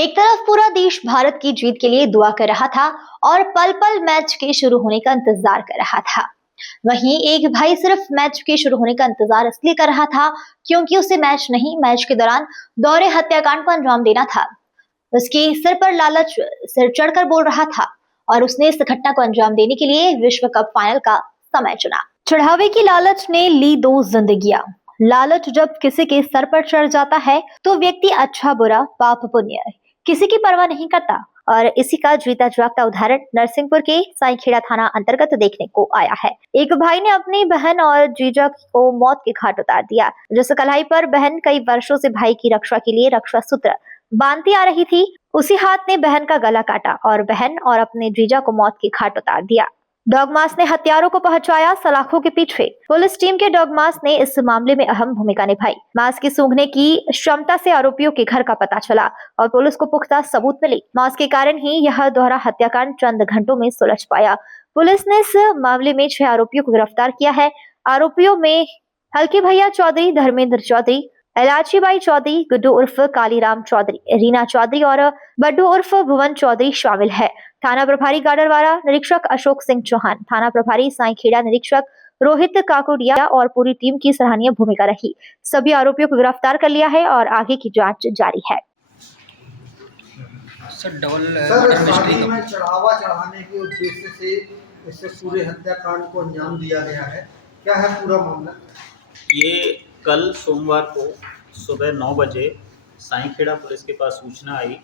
एक तरफ पूरा देश भारत की जीत के लिए दुआ कर रहा था और पल पल मैच के शुरू होने का इंतजार कर रहा था। वहीं एक भाई सिर्फ मैच के शुरू होने का इंतजार इसलिए कर रहा था क्योंकि उसे मैच के दौरान दोहरे हत्याकांड को अंजाम देना था। उसके सिर पर लालच सिर चढ़कर बोल रहा था और उसने इस घटना को अंजाम देने के लिए विश्व कप फाइनल का समय चुना। चढ़ावे की लालच ने ली दो जिंदगियां। लालच जब किसी के सर पर चढ़ जाता है तो व्यक्ति अच्छा बुरा पाप पुण्य किसी की परवाह नहीं करता और इसी का जीता जागता उदाहरण नरसिंहपुर के साईखेड़ा थाना अंतर्गत देखने को आया है। एक भाई ने अपनी बहन और जीजा को मौत के घाट उतार दिया। जिस कलाई पर बहन कई वर्षों से भाई की रक्षा के लिए रक्षा सूत्र बांधती आ रही थी, उसी हाथ ने बहन का गला काटा और बहन और अपने जीजा को मौत के घाट उतार दिया। डॉगमास ने हत्यारों को पहुंचाया सलाखों के पीछे। पुलिस टीम के डॉगमास ने इस मामले में अहम भूमिका निभाई। मांस की सूंघने की क्षमता से आरोपियों के घर का पता चला और पुलिस को पुख्ता सबूत मिले। मांस के कारण ही यह दोहरा हत्याकांड चंद घंटों में सुलझ पाया। पुलिस ने इस मामले में 6 आरोपियों को गिरफ्तार किया है। आरोपियों में हल्के भैया चौधरी, धर्मेंद्र चौधरी, इलाचीबाई चौधरी, गुड्डू उर्फ कालीराम चौधरी, रीना चौधरी और बड्डू उर्फ भुवन चौधरी शामिल है। थाना प्रभारी गाडरवारा निरीक्षक अशोक सिंह चौहान, थाना प्रभारी साईखेड़ा निरीक्षक रोहित काकुडिया और पूरी टीम की सराहनीय भूमिका रही। सभी आरोपियों को गिरफ्तार कर लिया है और आगे की जांच जारी है। सर शादी में चढ़ावा चढ़ाने के उद्देश्य से इससे पूरे हत्याकांड को अंजाम दिया गया है, क्या है पूरा मामला? ये कल सोमवार को सुबह 9 बजे साईखेड़ा पुलिस के पास सूचना आई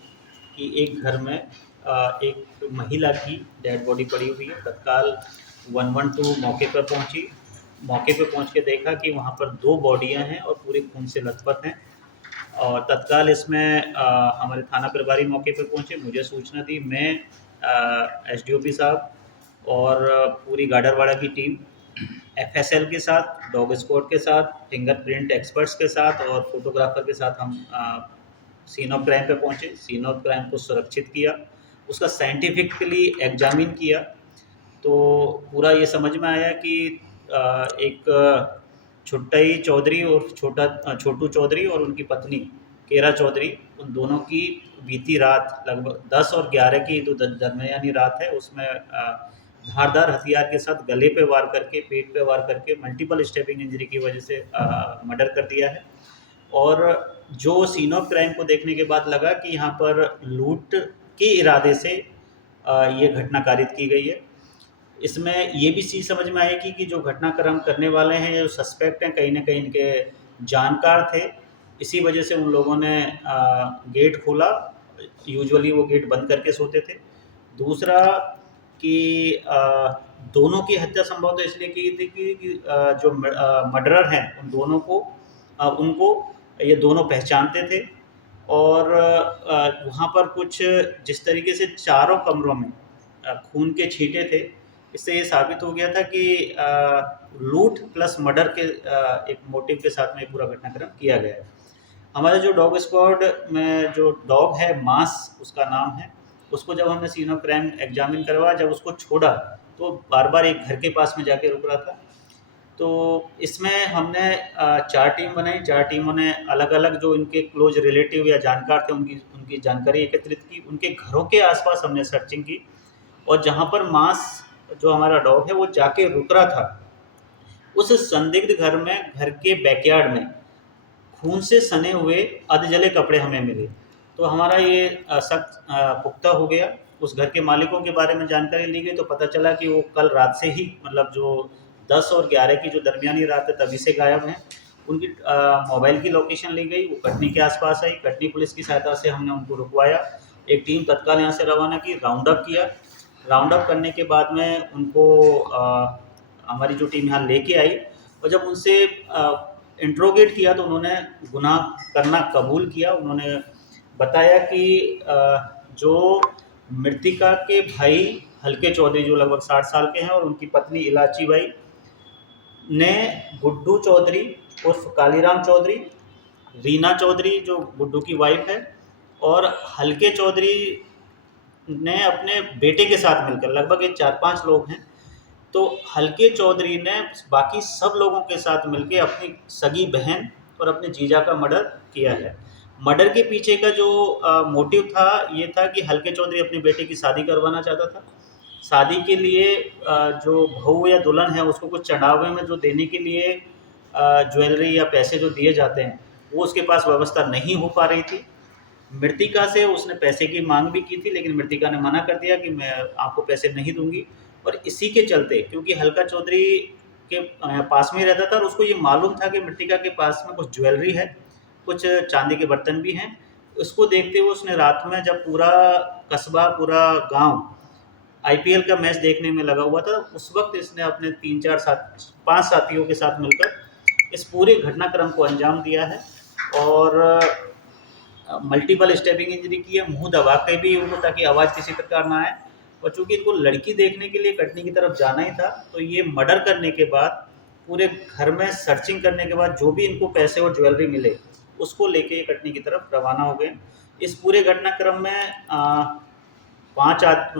कि एक घर में एक महिला की डेड बॉडी पड़ी हुई है। तत्काल 112 मौके पर पहुंची। मौके पर पहुंच के देखा कि वहां पर 2 बॉडियां हैं और पूरे खून से लथपथ हैं। और तत्काल इसमें हमारे थाना प्रभारी मौके पर पहुंचे, मुझे सूचना दी। मैं एसडीओपी साहब और पूरी गाडरवाड़ा की टीम एफएसएल के साथ, डॉग स्क्वाड के साथ, फिंगरप्रिंट एक्सपर्ट्स के साथ और फोटोग्राफर के साथ हम सीन ऑफ क्राइम पे पहुंचे। सीन ऑफ क्राइम को सुरक्षित किया, उसका साइंटिफिकली एग्जामिन किया तो पूरा ये समझ में आया कि एक छुट्टई चौधरी और छोटू चौधरी और उनकी पत्नी केरा चौधरी, उन दोनों की बीती रात लगभग 10 और 11 की तो दरमियानी रात है, उसमें धारदार हथियार के साथ गले पे वार करके, पेट पे वार करके मल्टीपल स्टेपिंग इंजरी की वजह से मर्डर कर दिया है। और जो सीन ऑफ क्राइम को देखने के बाद लगा कि यहाँ पर लूट के इरादे से ये घटना कारित की गई है। इसमें ये भी चीज़ समझ में आएगी कि जो घटनाक्रम करने वाले हैं, जो सस्पेक्ट हैं, कहीं ना कहीं इनके जानकार थे। इसी वजह से उन लोगों ने गेट खोला। यूजुअली वो गेट बंद करके सोते थे। दूसरा कि दोनों की हत्या संभवतः इसलिए की थी कि जो मर्डरर हैं उन दोनों को उनको ये दोनों पहचानते थे। और वहाँ पर कुछ जिस तरीके से चारों कमरों में खून के छींटे थे, इससे ये साबित हो गया था कि लूट प्लस मर्डर के एक मोटिव के साथ में पूरा घटनाक्रम किया गया है। हमारा जो डॉग स्क्वाड में जो डॉग है, मास उसका नाम है, उसको जब हमने सीन ऑफ क्राइम एग्जामिन करवाया, जब उसको छोड़ा तो बार बार एक घर के पास में जाके रुक रहा था। तो इसमें हमने 4 टीम बनाई। 4 टीमों ने अलग अलग जो इनके क्लोज रिलेटिव या जानकार थे उनकी जानकारी एकत्रित की। उनके घरों के आसपास हमने सर्चिंग की और जहाँ पर मास जो हमारा डॉग है वो जाके रुक रहा था, उस संदिग्ध घर में, घर के बैकयार्ड में खून से सने हुए अधजले कपड़े हमें मिले। तो हमारा ये शक पुख्ता हो गया। उस घर के मालिकों के बारे में जानकारी ली गई तो पता चला कि वो कल रात से ही, मतलब जो 10 और 11 की जो दरमियानी रात है तभी से गायब हैं। उनकी मोबाइल की लोकेशन ली गई, वो कटनी के आसपास आई। कटनी पुलिस की सहायता से हमने उनको रुकवाया। एक टीम तत्काल यहाँ से रवाना की, राउंड अप किया। राउंड अप करने के बाद में उनको हमारी जो टीम यहाँ लेके आई और जब उनसे इंट्रोगेट किया तो उन्होंने गुनाह करना कबूल किया। उन्होंने बताया कि जो मृतिका के भाई हल्के चौधरी जो लगभग 60 साल के हैं और उनकी पत्नी इलाची बाई ने गुड्डू चौधरी उर्फ कालीराम चौधरी, रीना चौधरी जो गुड्डू की वाइफ है, और हल्के चौधरी ने अपने बेटे के साथ मिलकर, लगभग ये 4-5 लोग हैं, तो हल्के चौधरी ने बाकी सब लोगों के साथ मिलकर अपनी सगी बहन और अपने जीजा का मर्डर किया है। मर्डर के पीछे का जो मोटिव था ये था कि हल्के चौधरी अपने बेटे की शादी करवाना चाहता था। शादी के लिए जो बहू या दुल्हन है उसको कुछ चढ़ावे में जो देने के लिए ज्वेलरी या पैसे जो दिए जाते हैं वो उसके पास व्यवस्था नहीं हो पा रही थी। मृतिका से उसने पैसे की मांग भी की थी, लेकिन मृतिका ने मना कर दिया कि मैं आपको पैसे नहीं दूंगी। और इसी के चलते, क्योंकि हल्का चौधरी के पास में ही रहता था और उसको ये मालूम था कि मृतिका के पास में कुछ ज्वेलरी है, कुछ चांदी के बर्तन भी हैं, उसको देखते हुए उसने रात में जब पूरा कस्बा, पूरा गांव आईपीएल का मैच देखने में लगा हुआ था, उस वक्त इसने अपने 5 साथियों के साथ मिलकर इस पूरे घटनाक्रम को अंजाम दिया है। और मल्टीपल स्टेपिंग इंजरी की है, मुंह दबा के भी उनको, ताकि आवाज़ किसी प्रकार ना आए। और चूंकि इनको लड़की देखने के लिए कटनी की तरफ जाना ही था, तो ये मर्डर करने के बाद पूरे घर में सर्चिंग करने के बाद जो भी इनको पैसे और ज्वेलरी मिले उसको लेके ये कटनी की तरफ रवाना हो गए। इस पूरे घटनाक्रम में 6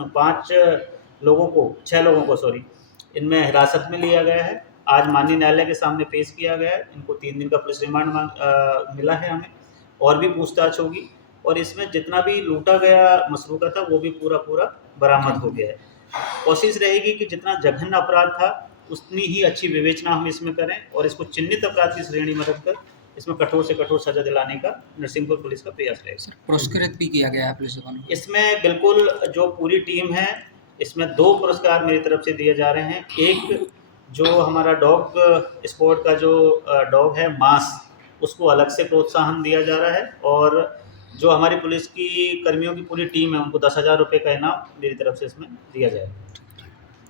लोगों को इनमें हिरासत में लिया गया है। आज माननीय न्यायालय के सामने पेश किया गया है। इनको 3 दिन का पुलिस रिमांड मिला है हमें, और भी पूछताछ होगी। और इसमें जितना भी लूटा गया मसरूका था वो भी पूरा बरामद हो गया है। कोशिश रहेगी कि जितना जघन्य अपराध था उतनी ही अच्छी विवेचना हम इसमें करें और इसको चिन्हित अपराध की श्रेणी में रखकर इसमें कठोर से कठोर सजा दिलाने का नरसिंहपुर पुलिस का प्रयास रहेगा। पुरस्कृत भी किया गया है पुलिस को। इसमें बिल्कुल जो पूरी टीम है, इसमें 2 पुरस्कार मेरी तरफ से दिए जा रहे हैं। एक जो हमारा डॉग स्पोर्ट का जो डॉग है मास, उसको अलग से प्रोत्साहन दिया जा रहा है। और जो हमारी पुलिस की कर्मियों की पूरी टीम है उनको 10,000 रुपये का इनाम मेरी तरफ से इसमें दिया जाएगा।